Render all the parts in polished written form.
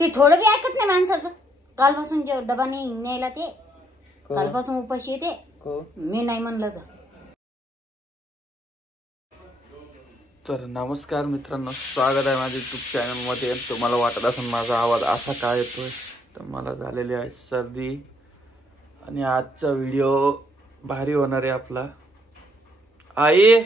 ते थोडं बी ऐकत नाही माणसाचं. कालपासून जे डबा न्यायला ते कालपासून उपाशी येते. मी नाही म्हणलं तर नमस्कार मित्रांनो, स्वागत आहे माझ्या युट्यूब चॅनल मध्ये. तुम्हाला वाटत असेल माझा आवाज असा का येतोय, तर मला झालेली आहे सर्दी. आणि आजचा व्हिडिओ भारी होणार आहे आपला. आई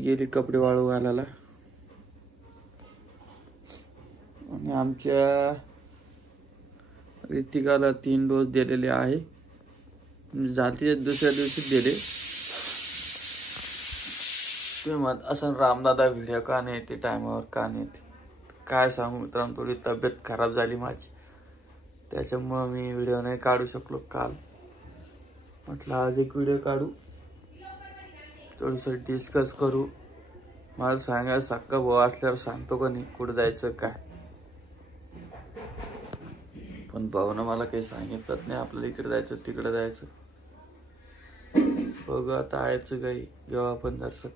गेली कपडे वाळू घालायला. आणि आमच्या रितिकाला 3 डोस दिलेले आहे. जातीच्या दुसऱ्या दिवशी दिले. तुम्ही म्हणत असं रामदादा व्हिडिओ का नाही येते टायमावर, का नाही येते. काय सांगू मित्रांनो, थोडी तब्येत खराब झाली माझी, त्याच्यामुळे मी व्हिडिओ नाही काढू शकलो काल. म्हटलं आज एक व्हिडिओ काढू, थोडस डिस्कस करू. मला सांगायला सक्का भाऊ असल्यावर सांगतो का नाही कुठं जायचं काय. पण भाऊनं मला काही सांगितलं नाही, आपल्याला इकडे जायचं तिकडे जायचं. बघू आता यायचं काही जेव्हा आपण दर्शक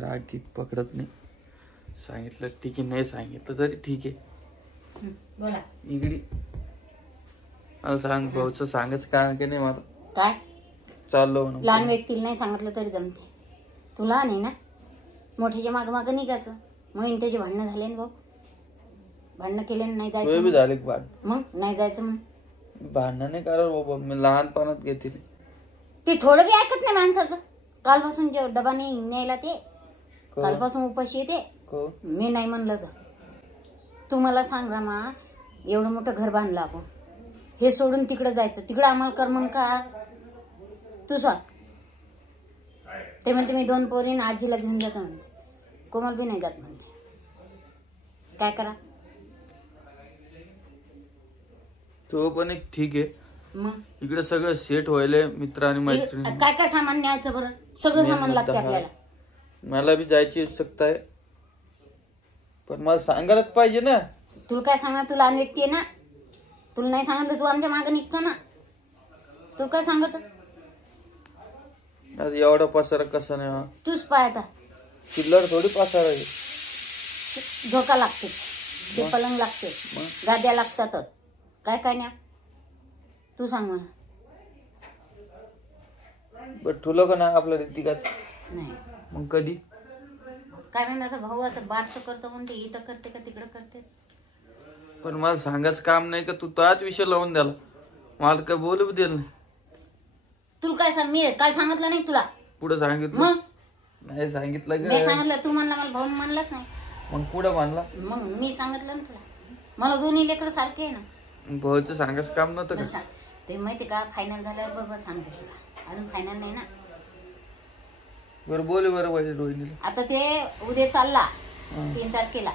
रागीत पकडत नाही. सांगितलं ठीक आहे, नाही सांगितलं तरी ठीक आहे. बोला इकडे मला सांग, भाऊचं सांगायचं काय की नाही मला काय चाललो म्हणून. लहान व्यक्तीला नाही सांगितलं तरी जमते. तुला नाही ना, मोठ्याच्या माग माग निघायचं. मग त्याचे भांडणं झाले ना भाऊ, भांडणं केले नाही जायचं. झाले मग नाही जायचं मग भांडणं नाही करा बाबा, मी लहानपणात घेतली. ते थोडं बी ऐकत नाही माणसाचं. कालपासून जे डबा न्यायला ते कालपासून उपाशी येते. मी नाही म्हणलं तू मला सांग रामा, एवढं मोठं घर बांधलं आपण, हे सोडून तिकडे जायचं. तिकडे आम्हाला कर मग का तू सांग. ते म्हणते मी 2 पोरीन आजीला घेऊन जातो म्हणते, कोमल बी नाही जात म्हणते. काय करा तो पण एक ठीक आहे. मग इकडे सगळं सेट व्हायला मित्र आणि मैत्रिणी. काय काय सामान न्यायचं बरं, सगळं सामान लागतं आपल्याला. मला बी जायची उत्सुकता आहे, पण मला सांगायलाच पाहिजे ना. तुला काय सांगणार, तू लहान व्यक्ती आहे ना. तुला नाही सांगितलं तू आमच्या मागे निघतो ना. तू काय सांगायचं. एवढा पसारा कसा नाही. तूच पाय आता, चिल्लर थोडी पसारा आहे. झोका लागते, ते पलंग लागते, गाद्या लागतात. काय काय न्या तू सांग मला. बट ठुलं का ना आपल्या रितिकाच नाही. मग कधी काय म्हणतात आता भाऊ, आता बारसं करतो म्हणते, इथं करते का तिकडं करते. पण मला सांगायचं काम नाही का, तू तोच विषय लावून द्याला. मला काय बोलू दिलं नाही. तुला काय सांग, मी काल सांगितलं नाही तुला. पुढे सांगितलं मग नाही सांगितलं नाही सांगितलं. तू म्हणला मला भाऊ म्हणलाच नाही. मग पुढे म्हणला. मग मी सांगितलं ना तुला. मला दोन्ही लेकरं सारखे आहे ना. भाऊचं सांगायचं काम नव्हतं का. ते माहिती का, फायनल झाल्यावर बरोबर सांगते तुला. अजून फायनल नाही ना. बरं बोल बरं पाहिजे रोहिणीला. आता ते उद्या चालला 3 तारखेला,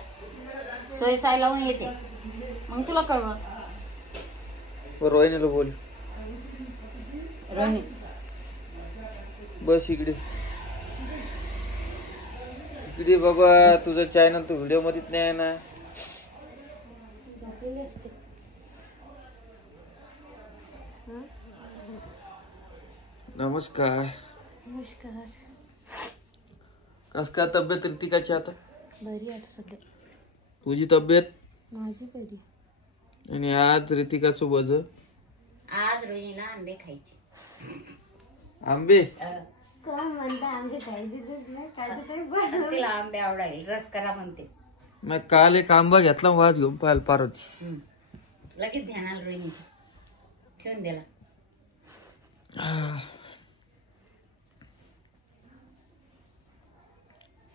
सोय साय लावून येते, मग तुला कळव. रोहिणीला बोल. रोहिणी बस इकडे इकडे बाबा, तुझं चॅनल तू व्हिडिओ मध्येच नाही आहे ना. नमस्कार. नमस्कार. कस काय तब्येत रितिकाची आता. बरी आता सध्या. तुझी तब्येत. माझी बरी. आणि आज रितिकाचं वज. आज रोहिणीला आंबे खायचे. आंबे काय म्हणता, आंबे खायचे. तिला आंबे आवडाय, रस करा म्हणते. मग काल एक आंबा घेतला, वाज घेऊन पाहिलं पार्वती. लगेच ध्यानाला रोहिणीचं ठेवून दिला.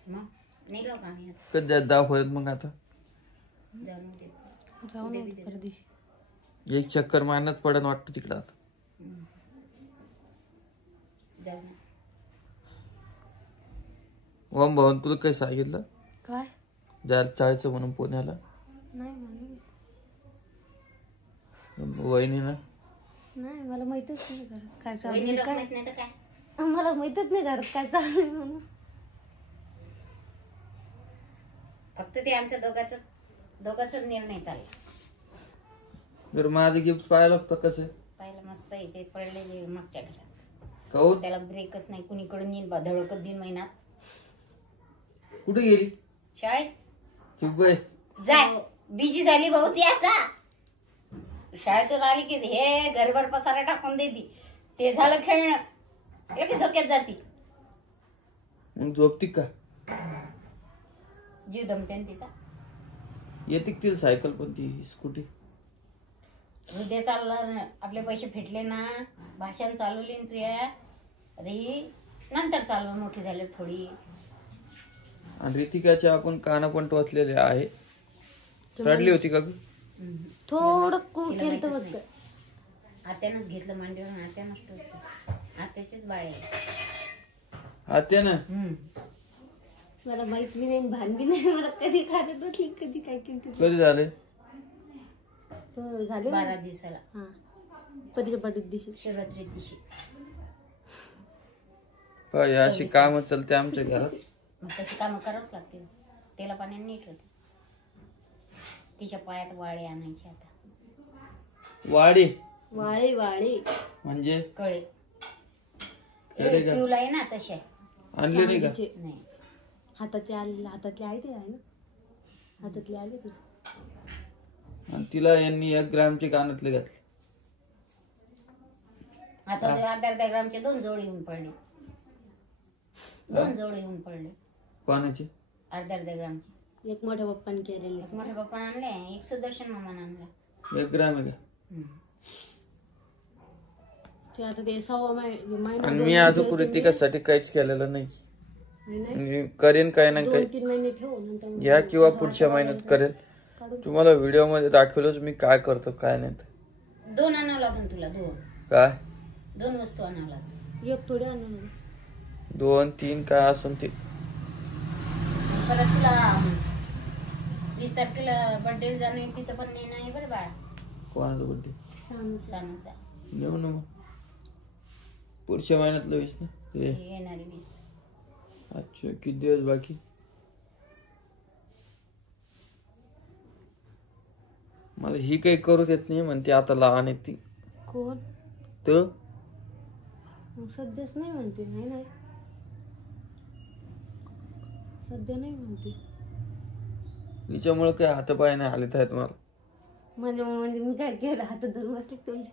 मग निघालो का आम्ही कधी दाखवत मग आता एक चक्कर मारण्यात पडन वाटतं तिकडं आता. ओम भाऊन तुला काही सांगितलं काय जायला जायचं म्हणून पुण्याला. वहिनी ना नाही, मला माहितच नाही घरात काय चालू काय. मला माहितच नाही घरात काय चालू आहे म्हणून. फक्त ते आमच्या दोघांचाच निर्णय चालला. बरं माझं गिफ्ट पाहायला लागतं कसं पाहिलं मस्त आहे ते पडलेले मागच्या घरात. त्याला ब्रेकच नाही, कुणीकडून येईल धडकत 3 महिन्यात. कुठे गेली शाळेत चुप बस. जाय बिजी झाली बहुती आता. शाळेतून आली की हे घरभर पसारा टाकून देती. ते झालं खेळणं एवढी झोक्यात जाती. मग झोपती का? जीव दमते ना तिचा. येते ती सायकल पण ती स्कूटी. उद्या चाललं आपले पैसे फेटले ना भाषण चालवली ना तुया. अरे ही नंतर चालव मोठी झाली थोडी. आणि रितिकाच्या आपण काना पण टोचलेले आहे. रडली होती का ग? थोडं केलं तर फक्त. आत्यानंच घेतलं मांडीवर. आत्यानंच टोचलं. आत्याचेच बाळ आहे. आत्या ना. मला माहित बी नाही भान बी नाही मला. कधी खात बसली कधी काय केलं. कधी झाले? झाले 12 दिवसाला. हा पतीच्या पाठीत दिवशी शिवरात्री दिवशी. अशी काम चालते आमच्या घरात. मग तशी कामं करावंच लागते. तेला पाण्याने नीट होते. तिच्या पायात वाळे आणायचे आता. वाडी वाळे वाळे म्हणजे कळे कळे का? पिवला आहे ना तशा. आणले नाही का? नाही हातातले आहे ते आहे ना. हातातले आले ते. आणि तिला यांनी 1 ग्रामचे कानातले घातले. आता अर्ध्या ग्रामचे 2 जोड येऊन पडले. 2 जोड येऊन पडले. कोणाचे? अर्ध्या ग्रामचे. एक मोठ्या पप्पाने केलेले. एक मोठ्या पप्पा आणले. एक सुदर्शन मामाने आणला. 1 ग्राम आहे का? ते आता ते 6वा महिना. आणि मी अजून रितिकासाठी काहीच केलेलं नाही. म्हणजे करेन काही ना काही. 2-3 महिने ठेवू नंतर या किंवा पुढच्या महिन्यात करेल. तुम्हाला व्हिडिओ मध्ये दाखवलंच मी काय करतो काय नाही. 2 आणावं लागून तुला. 2 काय 2 वस्तू आणावं लागून. एक थोडे आणलं. 2-3 काय असून ते. परत तुला 20 तारखेला बर्थडे जाणं तिथं पण नाही नाही बरं बाळा. कोणाचा बर्थडे? सानूचा. येऊ ना मग. पुढच्या महिन्यातलं 20 ना. येणारी 20. अच्छा किती दिवस बाकी? मला ही काही करू देत नाही म्हणते. आता लहान आहे ती. कोण? तर सध्याच नाही म्हणते. नाही सध्या नाही म्हणते. तिच्यामुळे काही हातपाय नाही आले आहेत मला. म्हणजे मी काय केलं हात धरून बसले तुमचे.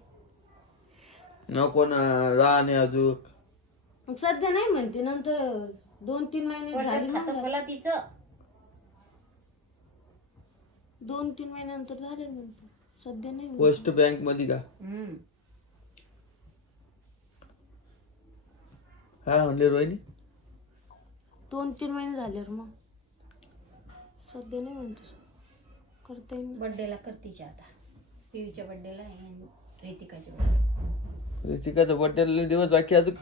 नको ना लहान आहे अजून. मग सध्या नाही म्हणते. नंतर 2-3 महिने झाले ना. खातं खोला तिचं. 2-3 महिन्यानंतर झाले म्हणते. सध्या नाही म्हणते. पोस्ट बँक मध्ये का? काय म्हणले रोहिणी? 2-3 महिने झाले मग. सध्या नाही म्हणते. करता येईल. बर्थडेला करतीच्या आता. पियूच्या बर्थडेला आहे. रितिकाच्या बर्थडे. रितिकाचा बर्थडे दिवस बाकी अजून.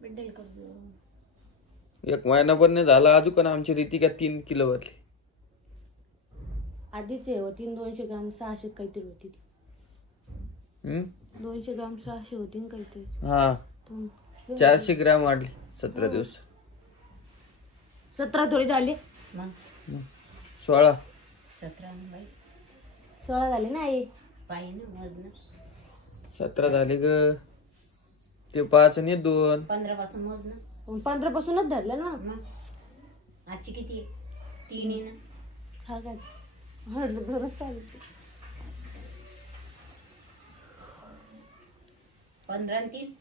बर्थडेला करतो. 1 महिना पण नाही झाला अजून. पण आमची रितिका 3 किलो भरली. आधीच होती 200 ग्राम 600 काहीतरी होती ती. 200 ग्राम 600 होती ना काहीतरी. हा 400 ग्राम वाढली 17 दिवस. 17 थोडी झाली. मग 16 17 बाई 16 झाले ना आई. पाहिजे ना वजन. 17 झाले ग. ते 5 आणि 2. 15 पासून मोजणं. 15 पासूनच धरलं ना. मग आजची किती? 3 आहे ना. हा काय बरं चालेल. 15 आणि 3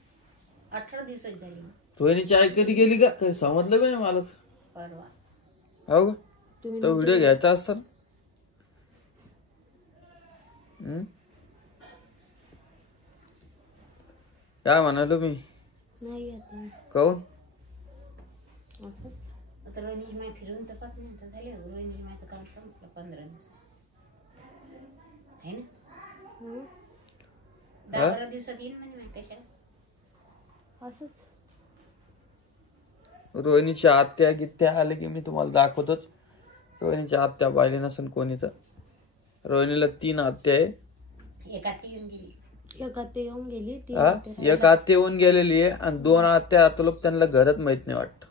18 दिवसाची झाली. रोहिणीची आई कधी गेली का? काही समजलं बी नाही मला. परवा. हो का? तो व्हिडिओ घ्यायचा असता. काय म्हणालो मी? नाही आता काऊन? आता रोहिणी माय फिरून तर 5 मिनिटं झाली. रोहिणी मायचं काम संपलं 15 दिवस आहे ना. 10-12 दिवसात येईल म्हणजे माहिती कशाला. असंच. रोहिणीच्या आत्या गित्या आले की मी तुम्हाला दाखवतोच. रोहिणीच्या आत्या पाहिली नसेल कोणी तर. रोहिणीला 3 आत्या आहे. एक आत्या येऊन गेली. एक आत्या येऊन गेली. एक आत्या येऊन गेलेली आहे आणि 2 आत्या आता लोक त्यांना घरच माहित नाही वाटत.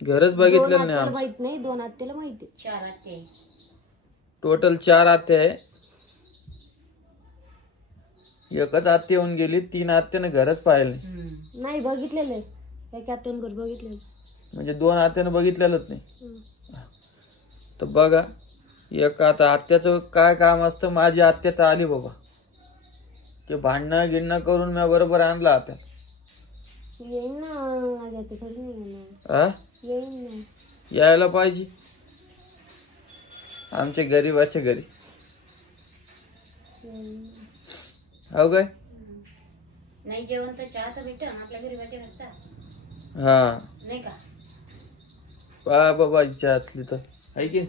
घरच बघितलेलं नाही आमचं. माहित नाही. 2 आत्याला माहिती. 4 आत्या आहे. टोटल 4 आत्या आहे. एकच आत्या येऊन गेली. 3 आत्याने घरच पाहिले नाही बघितलेलं आहे. एक आत्यानं घर बघितलेलं. म्हणजे 2 आत्यानं बघितलेलंच नाही. तर बघा एक आता आत्याचं काय काम असतं. माझी आत्या तर आली बाबा, ते भांडणं गिणणं करून मी बरोबर आणला आता. येईन ना माझ्या आता थोडी नाही येणार. येईन ना. यायला पाहिजे आमच्या गरीबाच्या घरी. हो काय नाही जेवण तर चहा तर भेटन आपल्या गरीबाच्या घरचा. हा नाही का पा बाबा इच्छा असली तर आहे की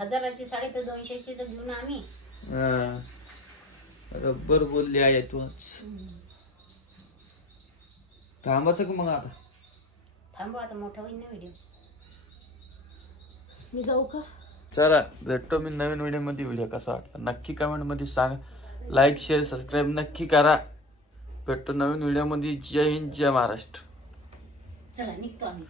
1000ची साडी तर 200ची तर घेऊन आम्ही. हा बरोबर बोलली आहे तू. थांबायचं का मग आता? थांबू आता मोठा होईल ना व्हिडिओ. मी जाऊ का? चला भेटतो मी नवीन व्हिडिओ मध्ये. व्हिडिओ कसा वाटला नक्की कमेंट मध्ये सांगा. लाईक शेअर सबस्क्राईब नक्की करा. भेटतो नवीन व्हिडिओ मध्ये. जय हिंद जय महाराष्ट्र. चला निघतो आम्ही.